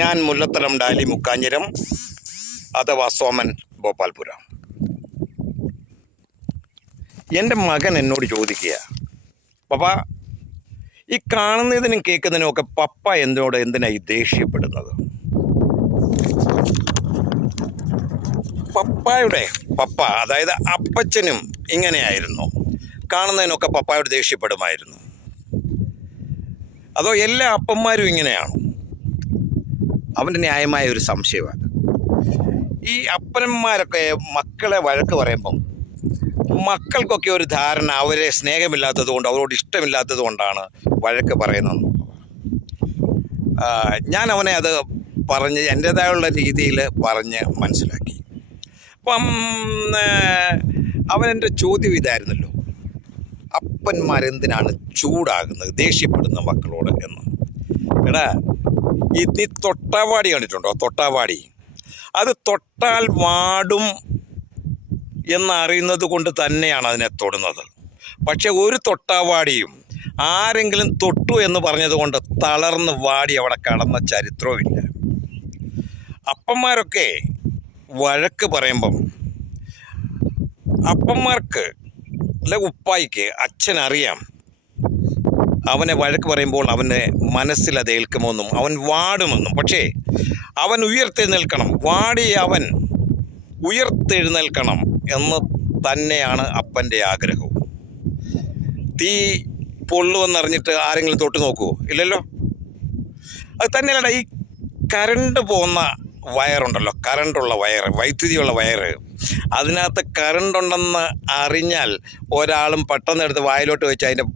ഞാൻ മുല്ലത്തരം ഡാലി മുക്കാഞ്ഞിരം അഥവാ സോമൻ ഭോപ്പാൽപുര. എൻ്റെ മകൻ എന്നോട് ചോദിക്കുക, പപ്പ ഈ കാണുന്നതിനും കേൾക്കുന്നതിനും ഒക്കെ പപ്പ എന്തിനായി ദേഷ്യപ്പെടുന്നത്? പപ്പ അതായത് അപ്പച്ചനും ഇങ്ങനെയായിരുന്നു, കാണുന്നതിനൊക്കെ പപ്പായോട് ദേഷ്യപ്പെടുമായിരുന്നു. അതോ എല്ലാ അപ്പന്മാരും ഇങ്ങനെയാണോ? അവൻ്റെ ന്യായമായ ഒരു സംശയമാണ്. ഈ അപ്പന്മാരൊക്കെ മക്കളെ വഴക്ക് പറയുമ്പം മക്കൾക്കൊക്കെ ഒരു ധാരണ അവരെ സ്നേഹമില്ലാത്തത് കൊണ്ട്, അവരോട് ഇഷ്ടമില്ലാത്തത് കൊണ്ടാണ് വഴക്ക് പറയുന്നത്. ഞാൻ അവനെ അത് പറഞ്ഞ് എൻ്റേതായുള്ള രീതിയിൽ പറഞ്ഞ് മനസ്സിലാക്കി. അപ്പം അവനെൻ്റെ ചോദ്യം ഇതായിരുന്നല്ലോ, അപ്പന്മാരെന്തിനാണ് ചൂടാകുന്നത്, ദേഷ്യപ്പെടുന്ന മക്കളോട് എന്ന്. എടാ, നീ തൊട്ടാവാടി കണ്ടിട്ടുണ്ടോ? തൊട്ടാവാടി അത് തൊട്ടാൽ വാടും എന്നറിയുന്നത് കൊണ്ട് തന്നെയാണ് അതിനെ തൊടുന്നത്. പക്ഷെ ഒരു തൊട്ടാവാടിയും ആരെങ്കിലും തൊട്ടു എന്ന് പറഞ്ഞതുകൊണ്ട് തളർന്ന് വാടി അവിടെ കടന്ന ചരിത്രവുമില്ല. അപ്പന്മാരൊക്കെ വഴക്ക് പറയുമ്പം അപ്പന്മാർക്ക് അല്ലെ ഉപ്പായിക്ക് അച്ഛനറിയാം അവനെ വഴക്ക് പറയുമ്പോൾ അവൻ്റെ മനസ്സിൽ അത് ഏൽക്കുമെന്നും അവൻ വാടുമെന്നും. പക്ഷേ അവൻ ഉയർത്തെഴുന്നേൽക്കണം, വാടി അവൻ ഉയർത്തെഴുന്നേൽക്കണം എന്ന് തന്നെയാണ് അപ്പൻ്റെ ആഗ്രഹവും. തീ പൊള്ളുവെന്നറിഞ്ഞിട്ട് ആരെങ്കിലും തൊട്ട് നോക്കുമോ? ഇല്ലല്ലോ. അത് തന്നെയല്ലടാ, ഈ കറണ്ട് പോകുന്ന വയറുണ്ടല്ലോ, കറണ്ടുള്ള വയറ്, വൈദ്യുതിയുള്ള വയറ്, അതിനകത്ത് കറണ്ടുണ്ടെന്ന് അറിഞ്ഞാൽ ഒരാളും പെട്ടെന്നെടുത്ത് വായിലോട്ട് വെച്ച് അതിൻ്റെ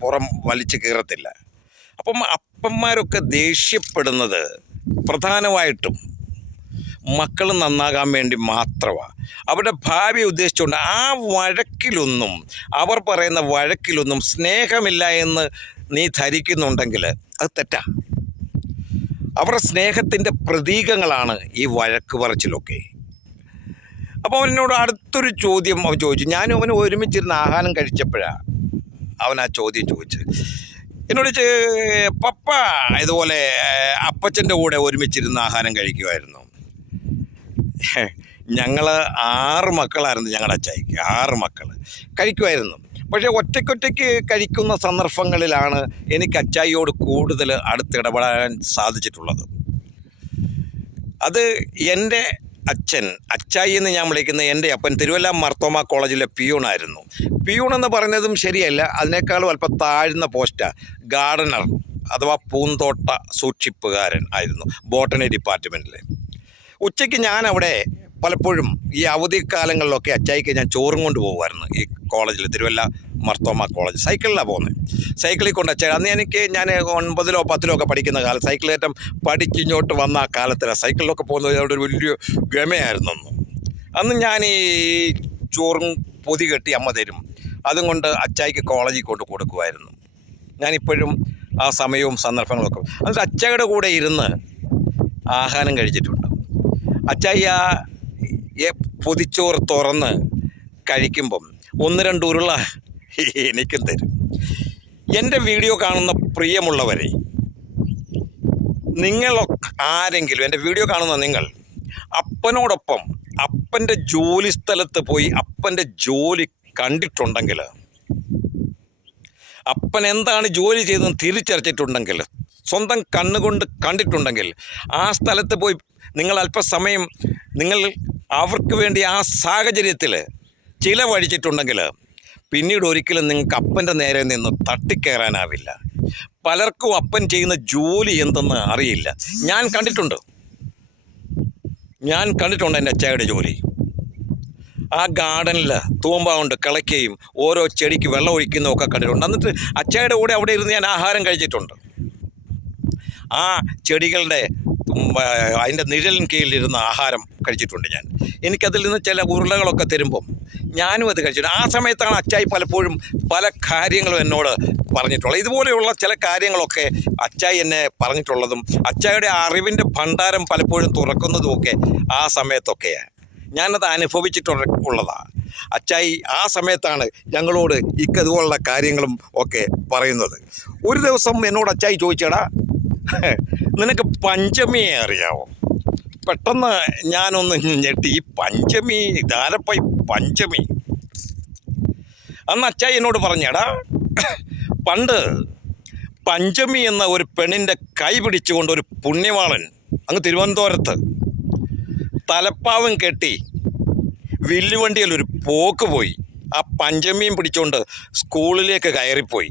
പുറം വലിച്ചു കീറത്തില്ല. അപ്പം അപ്പന്മാരൊക്കെ ദേഷ്യപ്പെടുന്നത് പ്രധാനമായിട്ടും മക്കൾ നന്നാകാൻ വേണ്ടി മാത്രമാണ്. അവരുടെ ഭാവിയെ ഉദ്ദേശിച്ചുകൊണ്ട് ആ വഴക്കിലൊന്നും, അവർ പറയുന്ന വഴക്കിലൊന്നും സ്നേഹമില്ല എന്ന് നീ ധരിക്കുന്നുണ്ടെങ്കിൽ അത് തെറ്റാ. അവരുടെ സ്നേഹത്തിൻ്റെ പ്രതീകങ്ങളാണ് ഈ വഴക്ക് പറച്ചിലൊക്കെ. അപ്പോൾ അവനോട് അടുത്തൊരു ചോദ്യം അവൻ ചോദിച്ചു. ഞാനും അവന് ഒരുമിച്ചിരുന്ന് ആഹാരം കഴിച്ചപ്പോഴാണ് അവൻ ആ ചോദ്യം ചോദിച്ചത്. എന്നോട് പപ്പ ഇതുപോലെ അപ്പച്ചൻ്റെ കൂടെ ഒരുമിച്ചിരുന്ന് ആഹാരം കഴിക്കുമായിരുന്നു. ഞങ്ങൾ 6 മക്കളായിരുന്നു ഞങ്ങളുടെ അച്ചായിക്ക്, 6 മക്കൾ കഴിക്കുമായിരുന്നു. പക്ഷേ ഒറ്റയ്ക്കൊറ്റയ്ക്ക് കഴിക്കുന്ന സന്ദർഭങ്ങളിലാണ് എനിക്ക് അച്ചായിയോട് കൂടുതൽ അടുത്തിടപെടാൻ സാധിച്ചിട്ടുള്ളത്. അത് എൻ്റെ അച്ഛൻ, അച്ചായി എന്ന് ഞാൻ വിളിക്കുന്ന എൻ്റെ അപ്പൻ തിരുവല്ല മാർത്തോമ കോളേജിലെ പിയൂണായിരുന്നു. പിയൂൺ എന്ന് പറയുന്നതും ശരിയല്ല, അതിനേക്കാളും അല്പം താഴ്ന്ന പോസ്റ്റാണ്. ഗാർഡനർ അഥവാ പൂന്തോട്ട സൂക്ഷിപ്പുകാരൻ ആയിരുന്നു ബോട്ടണി ഡിപ്പാർട്ട്മെൻറ്റിൽ. ഉച്ചയ്ക്ക് ഞാൻ അവിടെ പലപ്പോഴും ഈ അവധിക്കാലങ്ങളിലൊക്കെ അച്ചായിക്ക് ഞാൻ ചോറും കൊണ്ട് പോകുമായിരുന്നു. ഈ കോളേജിൽ, തിരുവല്ല മാർത്തോമ കോളേജ് സൈക്കിളിലാണ് പോകുന്നത്. സൈക്കിളിൽ കൊണ്ട് അച്ചായി, അന്ന് ഞാൻ 9-ലോ 10-ലോ ഒക്കെ പഠിക്കുന്ന കാലം, സൈക്കിൾ കയറ്റം പഠിച്ചിങ്ങോട്ട് വന്ന ആ കാലത്തിലാണ് സൈക്കിളിലൊക്കെ പോകുന്നത്. അവിടെ ഒരു വലിയ ഗമയായിരുന്നു അന്ന്. ഞാൻ ഈ ചോറും പൊതി കെട്ടി അമ്മ തരും, അതും കൊണ്ട് അച്ചായിക്ക് കോളേജിൽ കൊണ്ട് കൊടുക്കുമായിരുന്നു. ഞാനിപ്പോഴും ആ സമയവും സന്ദർഭങ്ങളൊക്കെ എന്നിട്ട് അച്ചായിയുടെ കൂടെ ഇരുന്ന് ആഹാരം കഴിച്ചിട്ടുണ്ട്. അച്ചായി ആ പൊതിച്ചോറ് തുറന്ന് കഴിക്കുമ്പം 1-2 ഉരുള എനിക്കും തരും. എൻ്റെ വീഡിയോ കാണുന്ന പ്രിയമുള്ളവരെ, ആരെങ്കിലും എൻ്റെ വീഡിയോ കാണുന്ന നിങ്ങൾ അപ്പനോടൊപ്പം അപ്പൻ്റെ ജോലി സ്ഥലത്ത് പോയി അപ്പൻ്റെ ജോലി കണ്ടിട്ടുണ്ടെങ്കിൽ, അപ്പൻ എന്താണ് ജോലി ചെയ്തതെന്ന് തിരിച്ചറിച്ചിട്ടുണ്ടെങ്കിൽ, സ്വന്തം കണ്ണുകൊണ്ട് കണ്ടിട്ടുണ്ടെങ്കിൽ, ആ സ്ഥലത്ത് പോയി നിങ്ങൾ അല്പസമയം നിങ്ങൾ അവർക്ക് വേണ്ടി ആ സാഹചര്യത്തിൽ ചിലവഴിച്ചിട്ടുണ്ടെങ്കിൽ പിന്നീട് ഒരിക്കലും നിങ്ങൾക്ക് അപ്പൻ്റെ നേരെ നിന്ന് തട്ടിക്കയറാനാവില്ല. പലർക്കും അപ്പൻ ചെയ്യുന്ന ജോലി എന്തെന്ന് അറിയില്ല. ഞാൻ കണ്ടിട്ടുണ്ട് എൻ്റെ അച്ചായുടെ ജോലി. ആ ഗാർഡനിൽ തൂമ്പ കൊണ്ട് കിളയ്ക്കുകയും ഓരോ ചെടിക്ക് വെള്ളം ഒഴിക്കുന്നതൊക്കെ കണ്ടിട്ടുണ്ട്. എന്നിട്ട് അച്ചായുടെ കൂടെ അവിടെ ഇരുന്ന് ഞാൻ ആഹാരം കഴിച്ചിട്ടുണ്ട്. ആ ചെടികളുടെ അതിൻ്റെ നിഴലിൻ കീഴിലിരുന്ന് ആഹാരം കഴിച്ചിട്ടുണ്ട് ഞാൻ. എനിക്കതിൽ നിന്ന് ചില ഉരുളകളൊക്കെ തരുമ്പം ഞാനും അത് കഴിച്ചിട്ടുണ്ട്. ആ സമയത്താണ് അച്ചായി പലപ്പോഴും പല കാര്യങ്ങളും എന്നോട് പറഞ്ഞിട്ടുള്ളത്. ഇതുപോലെയുള്ള ചില കാര്യങ്ങളൊക്കെ അച്ചായി എന്നെ പറഞ്ഞിട്ടുള്ളതും അച്ചായിയുടെ അറിവിൻ്റെ ഭണ്ഡാരം പലപ്പോഴും തുറക്കുന്നതുമൊക്കെ ആ സമയത്തൊക്കെയാണ്. ഞാനത് അനുഭവിച്ചിട്ടുള്ളതാണ്. അച്ചായി ആ സമയത്താണ് ഞങ്ങളോട് ഇതുപോലുള്ള കാര്യങ്ങളും ഒക്കെ പറയുന്നത്. ഒരു ദിവസം എന്നോട് അച്ചായി ചോദിച്ചേടാ, നിനക്ക് പഞ്ചമിയെ അറിയാവോ? പെട്ടെന്ന് ഞാനൊന്ന് ഞെട്ടി. ഈ പഞ്ചമി ഇതാരപ്പ ഈ പഞ്ചമി? അന്ന് അച്ചായി എന്നോട് പറഞ്ഞടാ, പണ്ട് പഞ്ചമി എന്ന ഒരു പെണ്ണിൻ്റെ കൈ പിടിച്ചുകൊണ്ട് ഒരു പുണ്യവാളൻ അങ്ങ് തിരുവനന്തപുരത്ത് തലപ്പാവും കെട്ടി വില്ലുവണ്ടിയിൽ ഒരു പോക്ക് പോയി. ആ പഞ്ചമിയും പിടിച്ചുകൊണ്ട് സ്കൂളിലേക്ക് കയറിപ്പോയി.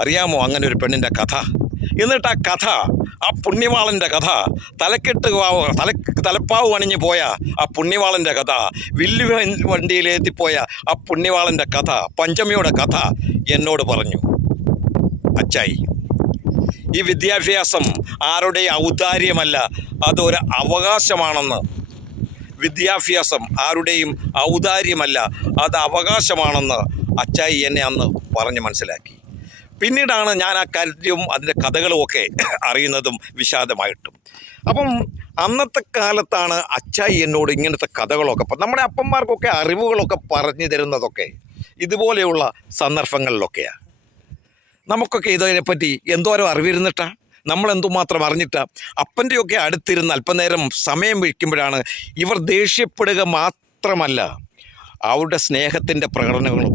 അറിയാമോ അങ്ങനെ ഒരു പെണ്ണിൻ്റെ കഥ? എന്നിട്ട് ആ കഥ, ആ പുണ്യവാളൻ്റെ കഥ, തലപ്പാവ് അണിഞ്ഞു പോയ ആ പുണ്യവാളൻ്റെ കഥ, വണ്ടിയിലെത്തിപ്പോയ ആ പുണ്യവാളൻ്റെ കഥ, പഞ്ചമിയുടെ കഥ എന്നോട് പറഞ്ഞു. അച്ചായി, ഈ വിദ്യാഭ്യാസം ആരുടെ ഔദാര്യമല്ല, അതൊരു അവകാശമാണെന്ന്. വിദ്യാഭ്യാസം ആരുടെയും ഔദാര്യമല്ല, അത് അവകാശമാണെന്ന് അച്ചായി എന്നെ അന്ന് പറഞ്ഞ് മനസ്സിലാക്കി. പിന്നീടാണ് ഞാൻ ആ കാര്യവും അതിൻ്റെ കഥകളുമൊക്കെ അറിയുന്നതും വിശാദമായിട്ടും. അപ്പം അന്നത്തെ കാലത്താണ് അച്ചായി എന്നോട് ഇങ്ങനത്തെ കഥകളൊക്കെ, നമ്മുടെ അപ്പന്മാർക്കൊക്കെ അറിവുകളൊക്കെ പറഞ്ഞു തരുന്നതൊക്കെ ഇതുപോലെയുള്ള സന്ദർഭങ്ങളിലൊക്കെയാണ്. നമുക്കൊക്കെ ഇതിനെപ്പറ്റി എന്തോരം അറിവിരുന്നിട്ടാ, നമ്മൾ എന്തുമാത്രം അറിഞ്ഞിട്ടാ. അപ്പൻ്റെയൊക്കെ അടുത്തിരുന്ന് അല്പനേരം സമയം വയ്ക്കുമ്പോഴാണ് ഇവർ ദേഷ്യപ്പെടുക മാത്രമല്ല, അവരുടെ സ്നേഹത്തിൻ്റെ പ്രകടനങ്ങളും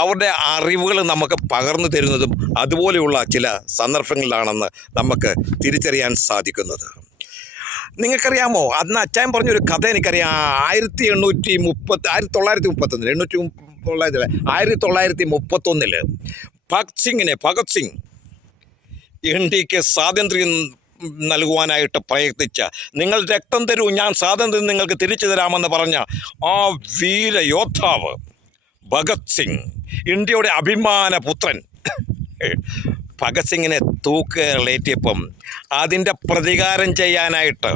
അവരുടെ അറിവുകൾ നമുക്ക് പകർന്നു തരുന്നതും അതുപോലെയുള്ള ചില സന്ദർഭങ്ങളിലാണെന്ന് നമുക്ക് തിരിച്ചറിയാൻ സാധിക്കുന്നത്. നിങ്ങൾക്കറിയാമോ, അന്ന് അച്ചായൻ പറഞ്ഞൊരു കഥ എനിക്കറിയാം. 1931 ഭഗത് സിംഗ് ഇന്ത്യക്ക് സ്വാതന്ത്ര്യം നൽകുവാനായിട്ട് പ്രയത്നിച്ച, നിങ്ങൾ രക്തം തരൂ, ഞാൻ സ്വാതന്ത്ര്യം നിങ്ങൾക്ക് തിരിച്ചു തരാമെന്ന് പറഞ്ഞ ആ വീരയോദ്ധാവ് ഭഗത് സിംഗ്, ഇന്ത്യയുടെ അഭിമാനപുത്രൻ. ഭഗത് സിംഗിനെ തൂക്കുകയറിലേറ്റിയപ്പം അതിൻ്റെ പ്രതികാരം ചെയ്യാനായിട്ട്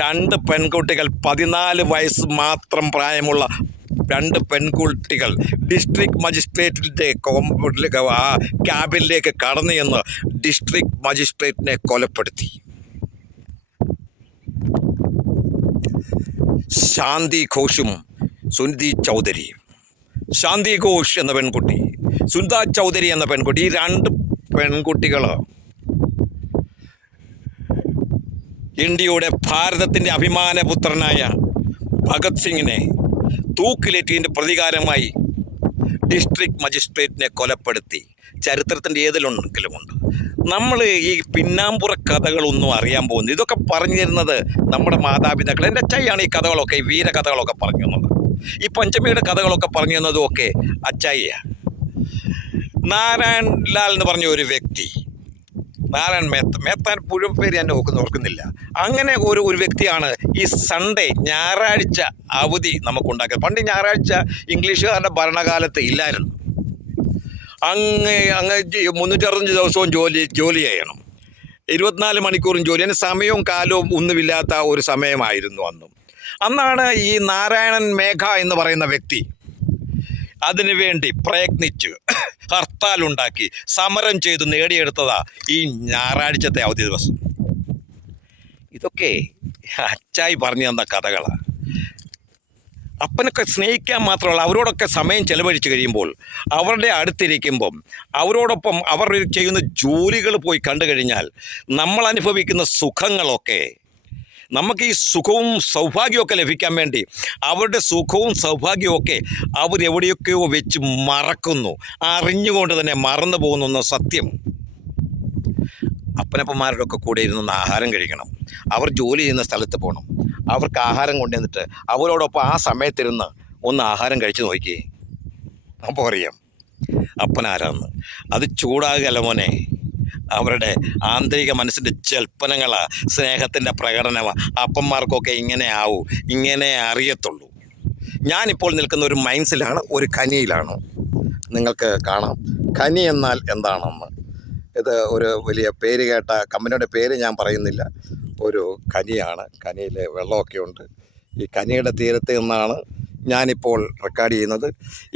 2 പെൺകുട്ടികൾ, 14 വയസ്സ് മാത്രം പ്രായമുള്ള 2 പെൺകുട്ടികൾ ഡിസ്ട്രിക്ട് മജിസ്ട്രേറ്റിൻ്റെ ക്യാബിനിലേക്ക് കടന്നു ചെന്ന് ഡിസ്ട്രിക്ട് മജിസ്ട്രേറ്റിനെ കൊലപ്പെടുത്തി. ശാന്തി ഘോഷും സുനിധി ചൗധരിയും. ശാന്തി ഘോഷ് എന്ന പെൺകുട്ടി, സുനിത ചൗധരി എന്ന പെൺകുട്ടി, ഈ 2 പെൺകുട്ടികൾ ഇന്ത്യയുടെ ഭാരതത്തിൻ്റെ അഭിമാനപുത്രനായ ഭഗത് സിംഗിനെ തൂക്കിലേറ്റിൻ്റെ പ്രതികാരമായി ഡിസ്ട്രിക്ട് മജിസ്ട്രേറ്റിനെ കൊലപ്പെടുത്തി. ചരിത്രത്തിൻ്റെ ഏതിലെങ്കിലുമുണ്ട്. നമ്മൾ ഈ പിന്നാമ്പുറ കഥകളൊന്നും അറിയാൻ പോകുന്നത്, ഇതൊക്കെ പറഞ്ഞു തരുന്നത് നമ്മുടെ മാതാപിതാക്കൾ. എൻ്റെ അച്ചായിയാണ് ഈ കഥകളൊക്കെ, ഈ വീരകഥകളൊക്കെ പറഞ്ഞു തന്നത്. ഈ പഞ്ചമിയുടെ കഥകളൊക്കെ പറഞ്ഞു തന്നതും ഒക്കെ അച്ചായിയാണ്. നാരായൺ ലാൽ എന്ന് പറഞ്ഞ ഒരു വ്യക്തി, നാരായൺ മേത്താൻ മുഴുവൻ പേര് ഞാൻ ഓർക്കുന്നില്ല. അങ്ങനെ ഒരു വ്യക്തിയാണ് ഈ സൺഡേ, ഞായറാഴ്ച അവധി നമുക്കുണ്ടാക്കിയത്. പണ്ട് ഞായറാഴ്ച ഇംഗ്ലീഷുകാരുടെ ഭരണകാലത്ത് ഇല്ലായിരുന്നു. അങ്ങ് 365 ദിവസവും ജോലി ചെയ്യണം, 24 മണിക്കൂറും ജോലി. അതിന് സമയവും കാലവും ഒന്നുമില്ലാത്ത ഒരു സമയമായിരുന്നു അന്നാണ് ഈ നാരായണൻ മേഘ എന്ന് പറയുന്ന വ്യക്തി അതിനുവേണ്ടി പ്രയത്നിച്ച് ഹർത്താലുണ്ടാക്കി സമരം ചെയ്ത് നേടിയെടുത്തതാ ഈ ഞായറാഴ്ചത്തെ അവധി ദിവസം. ഇതൊക്കെ അച്ചായി പറഞ്ഞു തന്ന കഥകളാണ്. അപ്പനൊക്കെ സ്നേഹിക്കാൻ മാത്രമല്ല, അവരോടൊക്കെ സമയം ചെലവഴിച്ച് കഴിയുമ്പോൾ, അവരുടെ അടുത്തിരിക്കുമ്പം, അവരോടൊപ്പം അവർ ചെയ്യുന്ന ജോലികൾ പോയി കണ്ടു കഴിഞ്ഞാൽ നമ്മൾ അനുഭവിക്കുന്ന സുഖങ്ങളൊക്കെ, നമുക്ക് ഈ സുഖവും സൗഭാഗ്യമൊക്കെ ലഭിക്കാൻ വേണ്ടി അവരുടെ സുഖവും സൗഭാഗ്യവും അവരെവിടെയൊക്കെയോ വെച്ച് മറക്കുന്നു, അറിഞ്ഞുകൊണ്ട് തന്നെ മറന്നു പോകുന്നു എന്ന സത്യം. അപ്പനപ്പന്മാരുടെ ഒക്കെ കൂടെ ഇരുന്ന് ആഹാരം കഴിക്കണം, അവർ ജോലി ചെയ്യുന്ന സ്ഥലത്ത് പോകണം, അവർക്ക് ആഹാരം കൊണ്ടുവന്നിട്ട് അവരോടൊപ്പം ആ സമയത്തിരുന്ന് ഒന്ന് ആഹാരം കഴിച്ച് നോക്കിയേ, അപ്പോൾ അറിയാം അപ്പനാരാന്ന്. അത് ചൂടാകല മോനെ, അവരുടെ ആന്തരിക മനസ്സിൻ്റെ ജൽപ്പനങ്ങളാണ്, സ്നേഹത്തിൻ്റെ പ്രകടനമാണ്. അപ്പന്മാർക്കൊക്കെ ഇങ്ങനെ ആവും, ഇങ്ങനെ അറിയത്തുള്ളൂ. ഞാനിപ്പോൾ നിൽക്കുന്ന ഒരു മൈൻസിലാണ്, ഒരു ഖനിയിലാണ്. നിങ്ങൾക്ക് കാണാം ഖനി എന്നാൽ എന്താണെന്ന്. ഇത് ഒരു വലിയ പേര് കേട്ട കമ്പനിയുടെ പേര് ഞാൻ പറയുന്നില്ല, ഒരു ഖനിയാണ്. ഖനിയിൽ വെള്ളമൊക്കെ ഉണ്ട്. ഈ ഖനിയുടെ തീരത്ത് നിന്നാണ് ഞാനിപ്പോൾ റെക്കോർഡ് ചെയ്യുന്നത്.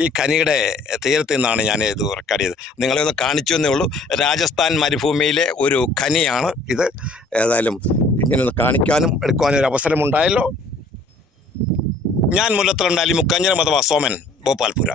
ഈ ഖനിയുടെ തീരത്ത് നിന്നാണ് ഞാൻ ഇത് റെക്കോർഡ് ചെയ്തത്. നിങ്ങളെ ഒന്ന് കാണിച്ചു എന്നേ ഉള്ളൂ. രാജസ്ഥാൻ മരുഭൂമിയിലെ ഒരു ഖനിയാണ് ഇത്. ഏതായാലും ഇങ്ങനെ ഒന്ന് കാണിക്കാനും എടുക്കാനും ഒരു അവസരമുണ്ടായല്ലോ. ഞാൻ മുല്ലത്തലണ്ടാലി മുക്കഞ്ഞിരം അഥവാ സോമൻ, ഭോപ്പാൽപുര.